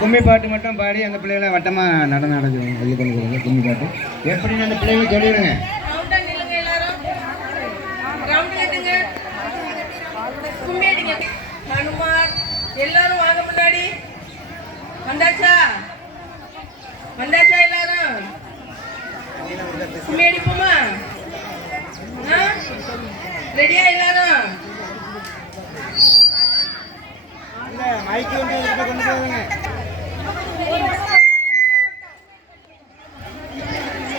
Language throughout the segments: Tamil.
கும்மி பாட்டு மட்டும் பாடி அந்த பிள்ளைகளை வட்டமாக நடனம் நடந்துருங்க. சொல்லி கொண்டு கொடுங்க கும்மி பாட்டு எப்படின்னு அந்த பிள்ளைகளை சொல்லிடுங்க. எல்லாரும் வாங்க முன்னாடி. வந்தாச்சா வந்தாச்சா எல்லாரும் கும்மி அடிப்போமா? ரெடியா எல்லாரும்? மைக்கு வந்து கொண்டு போங்க.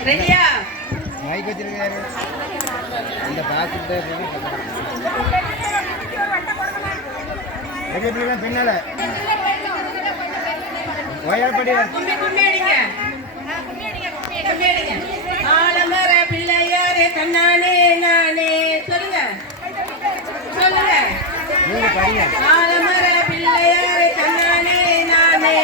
ரெடியா? மைக் வச்சிருக்காரு அந்த பார்த்துட்டு பின்னால ஆலமர பிள்ளையாரே கண்ணானே நானே சொல்லுங்க சொல்லுங்க. ஆலமர பிள்ளையாரே கண்ணானே நானே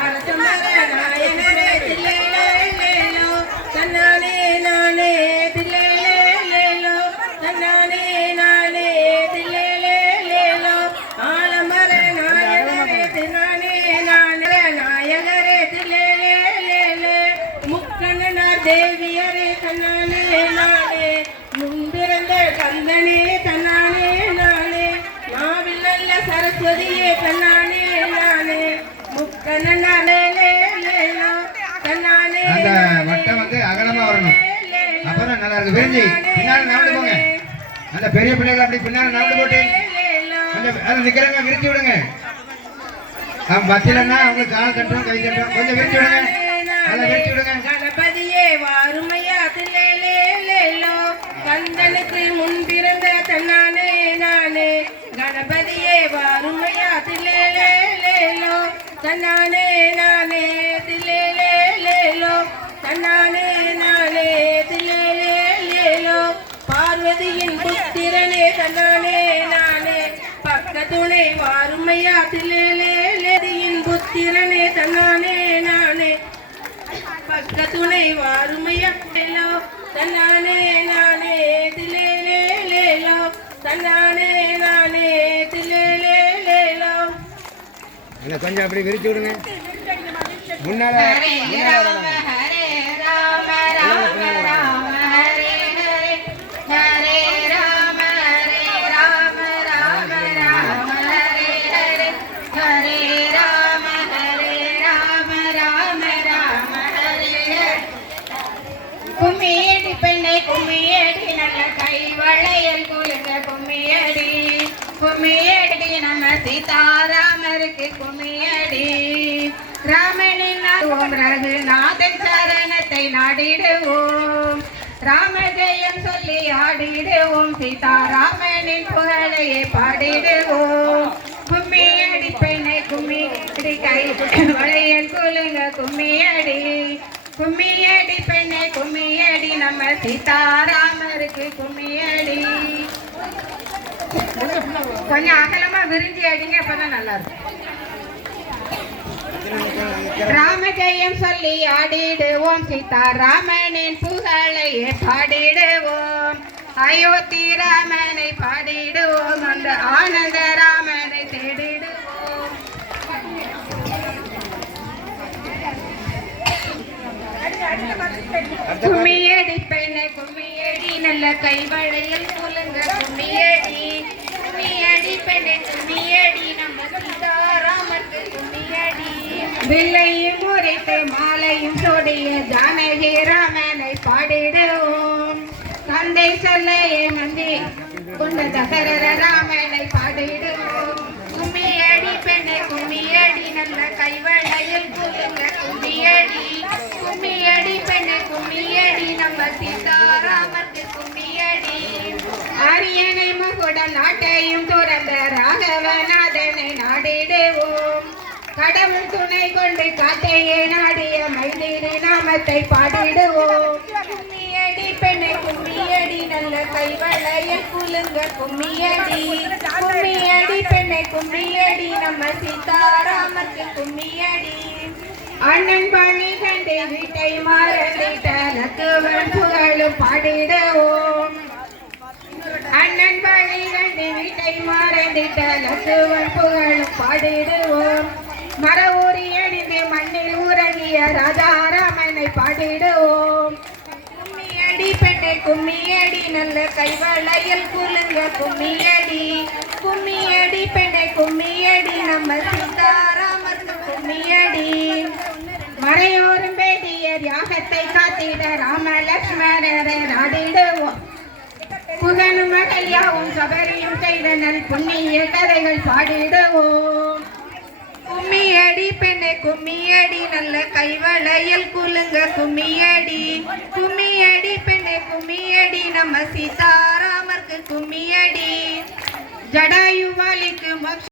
அரசமர நாயனரே தில்லையிலோ கண்ணானே நானே தில்லையிலோ கண்ணானே நானே தில்லையிலோ ஆலமர நாயகரே தின்னானே நானே நாயகரே தில்லையிலே முக்கண்ணனார் தேவியரே கண்ணானே நானே முன்பிறந்த கந்தனே கண்ணானே நானே நாவில் நல்ல சரஸ்வதியே கண்ணானே நானே முக்கண்ணனாலே கண்ணானே. அந்த வட்டம் வந்து அகலமா வரணும், அப்பதான் நல்லா இருக்கு. விரிஞ்சி பின்னால நடந்து போங்க. அந்த பெரிய பிள்ளைகள் அப்படி பின்னால நடந்து போட்டு அந்த நிக்கிறவங்க விரிச்சு விடுங்க. பத்திலன்னா அவங்களுக்கு கால் தட்டுறோம் கை தட்டுறோம் கொஞ்சம் விரிச்சு விடுங்க. நல்லா விரிச்சு விடுங்க. கணபதியே வாருமையா தில்லேலோ கந்தனுக்கு முன் பிறந்த தன்னானே நானே கணபதியே வாருமையா தில்லேலோ தன்னானே நானே தில்லேலோ தன்னானே நானே தில்லேலோ பார்வதியின் புத்திரனே தன்னானே நானே பக்கத்துணை வாருமையா தில்லேலின் புத்திரனே தன்னானே நானே பக்கத்துணை வாருமையா தன்னானே நானே தில்லேலோ தன்னானே நானே தில்லேலோ. கொஞ்சம் அப்படி விரிச்சு விடுங்க. முன்னால கும்மியடி பெண்ணை கும்மியடி நல்ல கைவளையல் குலுங்க கும்மியடி கும்மியடி நம்ம சீதாராமருக்கு கும்மியடி ராமனின் ஓம் ரகுநாதன் சரணத்தை நாடிடுவோம் ராமஜெயம் சொல்லி ஆடிடுவோம் சீதாராமனின் புகழையை பாடிடுவோம் கும்மியடி பெண்ணை கும்மியடி கை வளையல் குலுங்க கும்மியடி கும்மியடி பெண்ணை கும்மியடி நம்ம சீதாராமருக்கு கும்மியடி. கொஞ்சம் அகலமா விரிஞ்சி அடிங்க, அப்பதான் நல்லா இருக்கும். ராமஜெயம் சொல்லி ஆடிடுவோம் சீதாராமனின் புகழையை பாடிடுவோம் அயோத்தி ராமனை பாடிடுவோம் அந்த ஆனந்த ராமனை தேடிடுவோம். கும்மியடி பெண்ணை கும்மியடி நல்ல கைவளையல் குலுங்க கும்மியடி கும்மியடி பெண்ணை கும்மியடி நம்ம சீதாராமருக்கு கும்மியடி வில்லையும் முறைத்து மாலையும் சொடிய ஜானகி ராமனை பாடிடுவோம் தந்தை சொல்லையே நந்தி கொண்ட தசரத ராமனை பாடிடுவோம் கும்மியடி பெண்ணை கும்மியடி நல்ல கைவளையல் குலுங்க கும்மியடி கும்மியடி பெண்ணை கும்மியடி நம்ம சீதாராமருக்கு கும்மியடி அரியணை மகுடம் நாட்டையும் துறந்த ராகவநாதனை நாடிடுவோம் கடவுள் துணை கொண்டு காட்டையை நாடிய மைதிரி நாமத்தை பாடிடுவோம் கும்மியடி பெண்ணை கும்மியடி நல்ல கைவளையல் குலுங்க கும்மியடி கும்மியடி பெண்ணை கும்மியடி நம்ம சீதாராமருக்கு கும்மியடி அண்ணன் பணி கண்டு வீட்டை மறந்திட்ட லக்குவன் புகழும் பாடிடுவோம் அண்ணன் பணி கண்டு வீட்டை மறந்திட்ட லக்குவன் புகழும் பாடிடுவோம் மரவூரி அணிந்த மண்ணில் உறங்கிய ராஜாராமனை பாடிடுவோம். கும்மியடி பெண்ணை கும்மியடி நல்ல கைவளையல் குலுங்க கும்மியடி. கும்மியடி பெண்ணை கும்மியடி நம்ம சீதாராமருக்கு கும்மியடி. மறையோரும் வேதியர் யாகத்தை காத்திட ராம லட்சுமணரை நாடிடுவோம். புகனும் மகள்யாவும் சபரியும் செய்த நல் புண்ணிய கதைகள் பாடிடுவோம். கும்மியடி பெண்ணை கும்மியடி நல்ல கைவளையல் குலுங்க கும்மியடி. கும்மியடி பெண்ணை கும்மியடி நம்ம சீதாராமருக்கு கும்மியடி. ஜடாயுவாலி